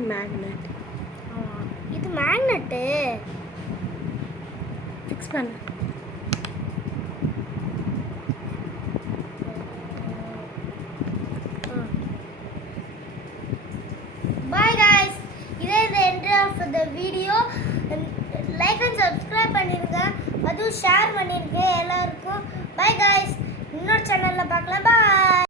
Shining magnet. இது magnet fix பண்ணு. Bye guys. This is the end of the video. Like and subscribe பண்ணிருங்க. அதுவும் share பண்ணிருங்க எல்லாருக்கும். Bye guys. இன்னொரு சேனல்ல பார்க்கலாம். Bye.